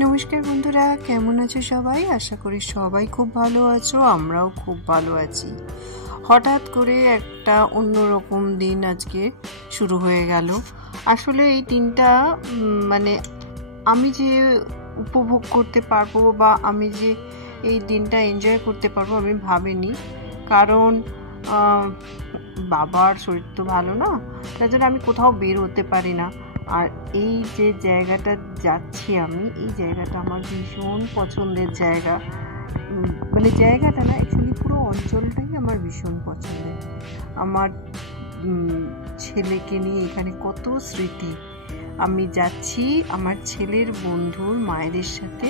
নমস্কার বন্ধুরা, কেমন আছো সবাই? আশা করি সবাই খুব ভালো আছো, আমরাও খুব ভালো আছি। হঠাৎ করে একটা অন্যরকম দিন আজকে শুরু হয়ে গেল। আসলে এই দিনটা মানে আমি যে উপভোগ করতে পারবো বা আমি যে এই দিনটা এনজয় করতে পারবো আমি ভাবিনি। কারণ বাবার শরীর তো ভালো না, তার জন্য আমি কোথাও বের হতে পারি না। আর এই যে জায়গাটা যাচ্ছি আমি, এই জায়গাটা আমার ভীষণ পছন্দের জায়গা। মানে জায়গাটা না, অ্যাকচুয়ালি পুরো অঞ্চলটাই আমার ভীষণ পছন্দের। আমার ছেলেকে নিয়ে এখানে কত স্মৃতি। আমি যাচ্ছি আমার ছেলের বন্ধুর মায়েদের সাথে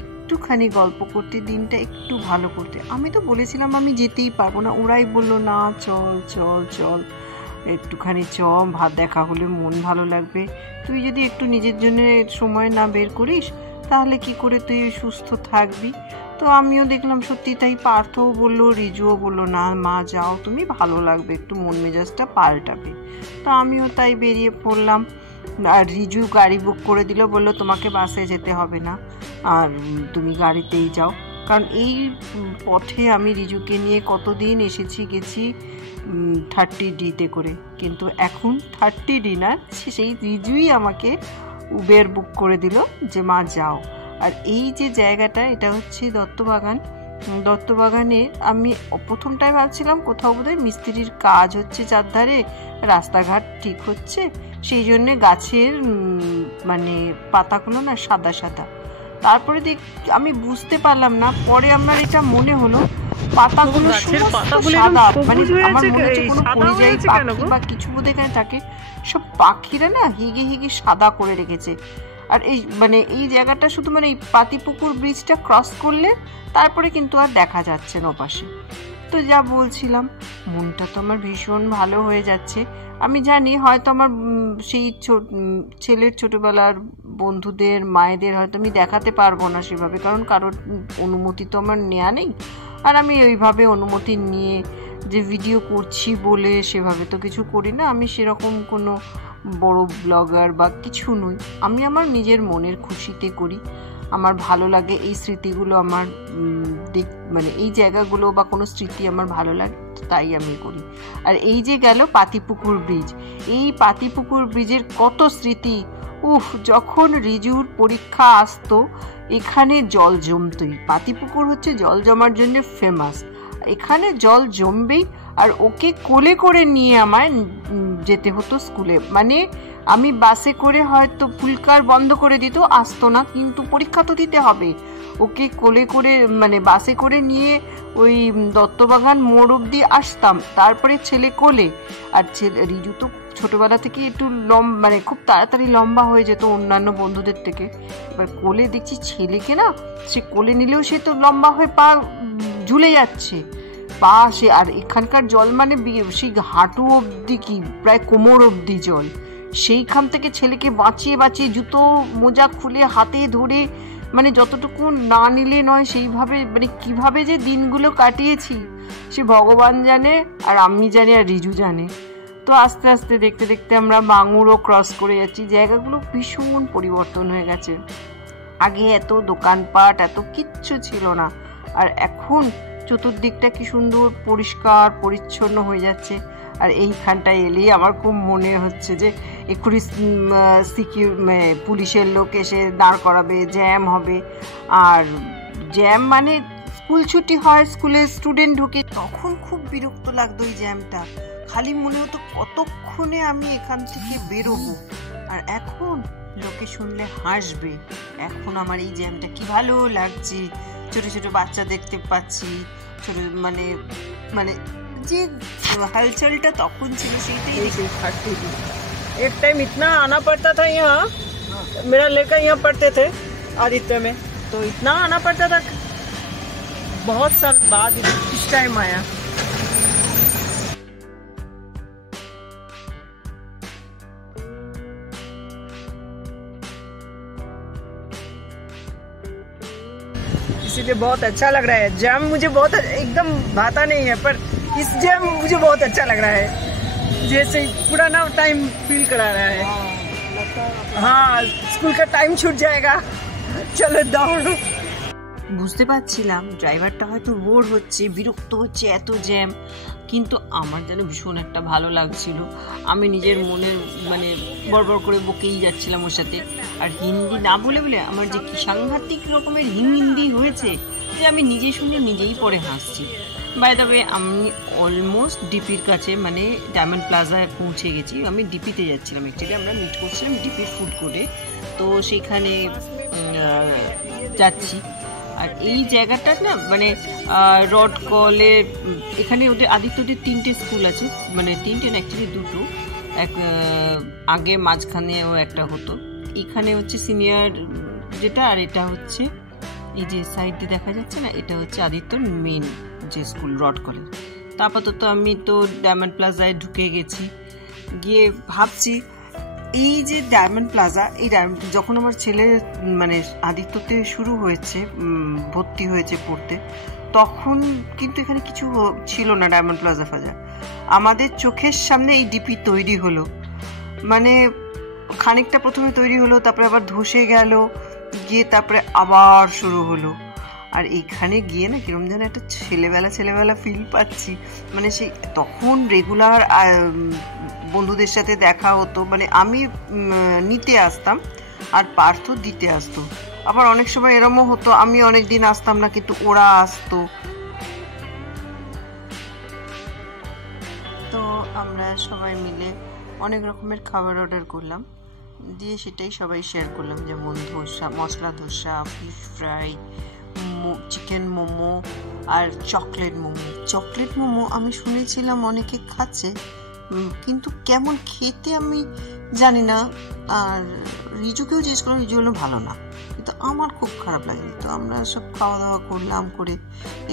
একটুখানি গল্প করতে, দিনটা একটু ভালো করতে। আমি তো বলেছিলাম আমি যেতেই পারবো না, ওরাই বললো না চল চল চল একটুখানি ভাত দেখা হলে মন ভালো লাগবে। তুই যদি একটু নিজের জন্য সময় না বের করিস তাহলে কি করে তুই সুস্থ থাকবি? তো আমিও দেখলাম সত্যি তাই। পার্থও বললো, রিজুও বললো না মা যাও তুমি, ভালো লাগবে, একটু মন মেজাজটা পাল্টাবে। তো আমিও তাই বেরিয়ে পড়লাম। আর রিজু গাড়ি বুক করে দিল, বললো তোমাকে বাসে যেতে হবে না, আর তুমি গাড়িতেই যাও। কারণ এই পথে আমি রিজুকে নিয়ে কতদিন এসেছি গেছি 30D করে, কিন্তু এখন 30D না, সেই রিজুই আমাকে উবের বুক করে দিল যে মা যাও। আর এই যে জায়গাটা, এটা হচ্ছে দত্তবাগান। দত্তবাগানে আমি প্রথমটায় ভাবছিলাম কোথাও বোধহয় মিস্ত্রির কাজ হচ্ছে, চারধারে রাস্তাঘাট ঠিক হচ্ছে, সেই জন্যে গাছের মানে পাতাগুলো না সাদা সাদা। তারপরে আমি বুঝতে পারলাম না, পরে আমার এটা মনে হলো পাতাগুলো সাদা, মানে আমার মনে হচ্ছে কোনো পরিযায়ী পাখি বা কিছু বোধ এখানে থাকে, সব পাখিরা না হিগে হিগে সাদা করে রেখেছে। আর এই মানে এই জায়গাটা শুধু মানে এই পাতিপুকুর ব্রিজটা ক্রস করলে তারপরে কিন্তু আর দেখা যাচ্ছে না ওপাশে। তো যা বলছিলাম, মনটা তো আমার ভীষণ ভালো হয়ে যাচ্ছে। আমি জানি হয়তো আমার সেই ছেলের ছোটবেলার বন্ধুদের মায়েদের হয়তো আমি দেখাতে পারবো না সেভাবে, কারণ কারোর অনুমতি তো আমার নেওয়া নেই। আর আমি ওইভাবে অনুমতি নিয়ে যে ভিডিও করছি বলে সেভাবে তো কিছু করি না। আমি সেরকম কোনো বড় ব্লগার বা কিছু নই। আমি আমার নিজের মনের খুশিতে করি, আমার ভালো লাগে এই স্মৃতিগুলো, আমার মানে এই জায়গাগুলো বা কোনো স্মৃতি আমার ভালো লাগে, তাই আমি করি। আর এই যে গেল পাতিপুকুর ব্রিজ, এই পাতিপুকুর ব্রিজের কত স্মৃতি। যখন রিজুর পরীক্ষা আসতো এখানে জল জমতই। পাতিপুকুর হচ্ছে জল জমার জন্য ফেমাস, এখানে জল জমবেই। আর ওকে কোলে করে নিয়ে আমায় যেতে হতো স্কুলে। মানে আমি বাসে করে হয়তো ফুলকার বন্ধ করে দিত, আসতো না, কিন্তু পরীক্ষা তো দিতে হবে। ওকে কোলে করে মানে বাসে করে নিয়ে ওই দত্তবাগান মোড় অবধি আসতাম, তারপরে ছেলে কোলে। আর রিজু তো ছোটবেলা থেকে একটু মানে খুব তাড়াতাড়ি লম্বা হয়ে যেত অন্যান্য বন্ধুদের থেকে। এবার কোলে দেখছি ছেলেকে না, সে কোলে নিলেও সে তো লম্বা হয়ে পা ঝুলে যাচ্ছে, পা সে। আর এখানকার জল মানে সেই হাঁটু অবধি, কি প্রায় কোমর অবধি জল। সেইখান থেকে ছেলেকে বাঁচিয়ে বাঁচিয়ে জুতো মোজা খুলে হাতে ধরে, মানে যতটুকু না নিলে নয় সেইভাবে, মানে কিভাবে যে দিনগুলো কাটিয়েছি সে ভগবান জানে, আর আমি জানি, আর রিজু জানে। তো আস্তে আস্তে দেখতে দেখতে আমরা বাঙুরও ক্রস করে যাচ্ছি। জায়গাগুলো ভীষণ পরিবর্তন হয়ে গেছে। আগে এত দোকানপাট এত কিচ্ছু ছিল না, আর এখন চতুর্দিকটা কি সুন্দর পরিষ্কার পরিচ্ছন্ন হয়ে যাচ্ছে। আর এইখানটায় এলেই আমার খুব মনে হচ্ছে যে এক্ষুনি পুলিশের লোক এসে দাঁড় করাবে, জ্যাম হবে। আর জ্যাম মানে স্কুল ছুটি হয়, স্কুলে স্টুডেন্ট ঢুকে, তখন খুব বিরক্ত লাগতো এই জ্যামটা। খালি মনে হতো কতক্ষণে আমি এখান থেকে বেরোবো। আর এখন লোকে শুনলে হাসবে। এখন আমার এই জ্যামটা কি ভালো লাগছে, ছোট ছোট বাচ্চা দেখতে পাচ্ছি, ছোট মানে মানে যে हलचलটা তখন ছিল সেইটাই। एक टाइम इतना आना पड़ता था यहाँ, मेरा लड़का यहाँ पढ़ते थे आदित्य में, तो इतना आना पड़ता था। बहुत साल बाद इस टाइम आया। इसीलिए बहुत अच्छा लग रहा है। जैम मुझे बहुत एकदम भाता नहीं है, पर इस जैम मुझे बहुत अच्छा लग रहा है, जैसे पुराना टाइम फील करा रहा है। हाँ, स्कूल का टाइम छूट जाएगा। चलो दौड़ो। বুঝতে পারছিলাম ড্রাইভারটা হয়তো বোর হচ্ছে, বিরক্ত হচ্ছে এত জ্যাম, কিন্তু আমার যেন ভীষণ একটা ভালো লাগছিল। আমি নিজের মনের মানে বড়বড় করে বকেই যাচ্ছিলাম ওর সাথে। আর হিন্দি না বলে বলে আমার যে কি সাংঘাতিক রকমের হিন্দি হয়েছে যে আমি নিজে শুনে নিজেই পরে হাসছি। বাই দ্য ওয়ে, আমি অলমোস্ট ডিপির কাছে মানে ডায়মন্ড প্লাজায় পৌঁছে গেছি। আমি ডিপিতে যাচ্ছিলাম, অ্যাকচুয়ালি আমরা মিট করছিলাম ডিপির ফুড কোর্টে, তো সেইখানে যাচ্ছি। আর এই জায়গাটা না মানে রড কলে, এখানে ওদের আদিত্যদের 3টে স্কুল আছে, মানে 3টে না অ্যাকচুয়ালি 2টো, এক আগে মাঝখানেও একটা হতো। এখানে হচ্ছে সিনিয়র যেটা, আর এটা হচ্ছে এই যে সাইড দিয়ে দেখা যাচ্ছে না, এটা হচ্ছে আদিত্যর মেন যে স্কুল রড কলেজ। তো আপাতত আমি তো ডায়মন্ড প্লাজায় ঢুকে গেছি, গিয়ে ভাবছি এই যে ডায়মন্ড প্লাজা, এই যখন আমার ছেলে মানে আদিত্যতে শুরু হয়েছে, ভর্তি হয়েছে পড়তে, তখন কিন্তু এখানে কিছু ছিল না ডায়মন্ড প্লাজা ফাজা। আমাদের চোখের সামনে এই ডিপি তৈরি হলো, মানে খানিকটা প্রথমে তৈরি হলো, তারপরে আবার ধসে গেল, গিয়ে তারপরে আবার শুরু হলো। আর এইখানে গিয়ে না কিরম যেন একটা ছেলেবেলা ফিল পাচ্ছি। মানে সেই তখন রেগুলার বন্ধুদের সাথে দেখা হতো, মানে আমি নিতে আসতাম আর পার্থ দিতে আসতো। আবার অনেক সময় এরমও হতো আমি অনেক দিন আসতাম না কিন্তু ওরা আসতো। তো আমরা সবাই মিলে অনেক রকমের খাবার অর্ডার করলাম, দিয়ে সেটাই সবাই শেয়ার করলাম, যেমন dosa, masala dosa, fish fry, chicken momo আর চকলেট মোমো আমি শুনেছিলাম অনেকে খাচ্ছে, কিন্তু কেমন খেতে আমি জানি না। আর রিজুকেও জিজ্ঞেস করলাম, রিজু হলো ভালো না, কিন্তু আমার খুব খারাপ লাগেনি। তো আমরা সব খাওয়া দাওয়া করলাম, করে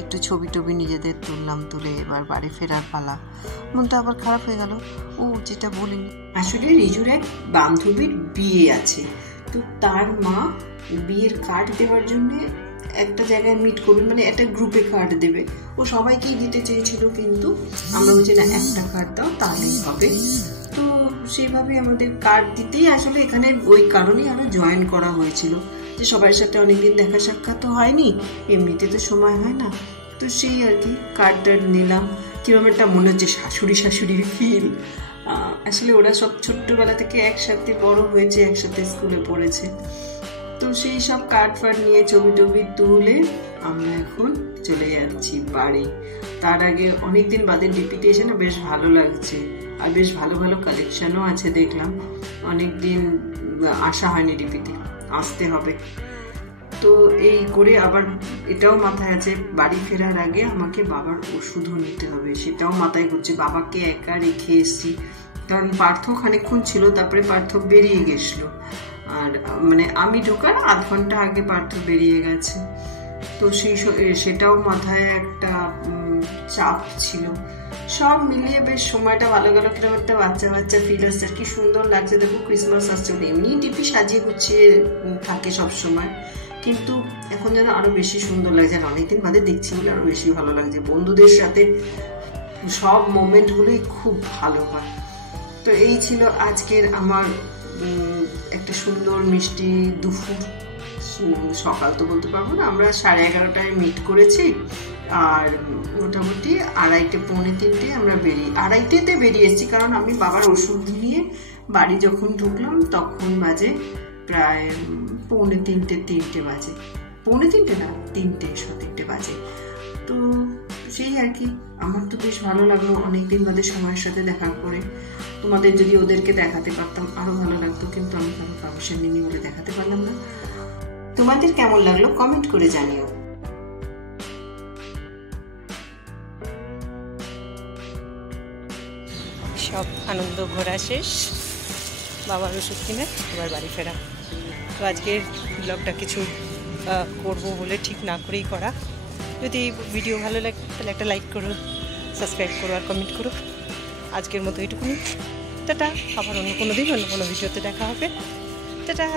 একটু ছবি টবি নিজেদের তুললাম, তুলে এবার বাড়ি ফেরার পালা। মনটা আবার খারাপ হয়ে গেল। ও যেটা বলিনি, আসলে রিজুর এক বান্ধবীর বিয়ে আছে, তো তার মা বিয়ের কার্ড দেওয়ার জন্যে একটা জায়গায় মিট করবে, মানে একটা গ্রুপে কার্ড দেবে। ও সবাইকেই দিতে চেয়েছিল, কিন্তু আমরা বলছি না একটা কার্ড দাও তাহলেই হবে। তো সেইভাবে আমাদের কার্ড দিতেই আসলে এখানে ওই কারণেই আরো জয়েন করা হয়েছিল, যে সবার সাথে অনেকদিন দেখা সাক্ষাৎ তো হয়নি, এমনিতে তো সময় হয় না। তো সেই আর কি কার্ডটা নিলাম। কিরকম একটা মনে হচ্ছে শাশুড়ির ফিল। আসলে ওরা সব ছোট্টবেলা থেকে একসাথে বড় হয়েছে, একসাথে স্কুলে পড়েছে। তো সেই সব কার্ড ফার্ড নিয়ে ছবি টবি তুলে আমরা এখন চলে যাচ্ছি বাড়ি। তার আগে অনেকদিন বাদে ডিপিতে এসে না বেশ ভালো লাগছে, আর বেশ ভালো ভালো কালেকশনও আছে দেখলাম। অনেকদিন আসা হয়নি ডিপিতে, আসতে হবে। তো এই করে আবার এটাও মাথায় আছে, বাড়ি ফেরার আগে আমাকে বাবার ওষুধও নিতে হবে, সেটাও মাথায় ঘুরছে। বাবাকে একা রেখে এসছি, কারণ পার্থ খানিকক্ষণ ছিল, তারপরে পার্থ বেরিয়ে গেছিলো। আর মানে আমি ঢোকার আধ ঘন্টা আগে পার্থ বেরিয়ে গেছে। তো সেটাও মাথায় একটা চাপ ছিল। সব মিলিয়ে বেশ সময়টা ভালো গেল। কিরকম একটা বাচ্চা ফিল আসছে, কি সুন্দর লাগছে। দেখো ক্রিসমাস আসছে, এমনি ডিপি সাজিয়ে গুছিয়ে থাকে সব সময়, কিন্তু এখন যেন আরো বেশি সুন্দর লাগছে। আর অনেকদিন বাদে দেখছি বলে আরো বেশি ভালো লাগছে। বন্ধুদের সাথে সব মোমেন্টগুলোই খুব ভালো হয়। তো এই ছিল আজকের আমার একটা সুন্দর মিষ্টি দুপুর। সকাল তো বলতে পারবো না, আমরা 11:30টায় মিট করেছি, আর মোটামুটি 2:30 পৌনে 3টে আমরা 2:30তে বেরিয়েছি, কারণ আমি বাবার ওষুধ নিয়ে বাড়ি যখন ঢুকলাম তখন বাজে প্রায় পৌনে 3টে বাজে, পৌনে 3টে না 3টে বাজে। তো সেই আর কি, আমার তো বেশ ভালো লাগলো অনেকদিন বাদে সময়ের সাথে দেখা করে। তোমাদের যদি ওদেরকে দেখাতে পারতাম আরো ভালো লাগতো, কিন্তু আমি কোনো পারমিশন নিইনি বলে দেখাতে পারলাম না। তোমাদের কেমন লাগলো কমেন্ট করে জানিও। সব আনন্দ ঘোরা শেষ, বাবার ওষুধ কিনে এবার বাড়ি ফেরা। তো আজকের ব্লগটা কিছু করবো বলে ঠিক না করেই করা। যদি ভিডিও ভালো লাগে তাহলে একটা লাইক করো, সাবস্ক্রাইব করো আর কমেন্ট করো। আজকের মতো এইটুকুনি, টাটা। আবার অন্য কোনো দিন অন্য কোনো ভিডিওতে দেখা হবে, টাটা।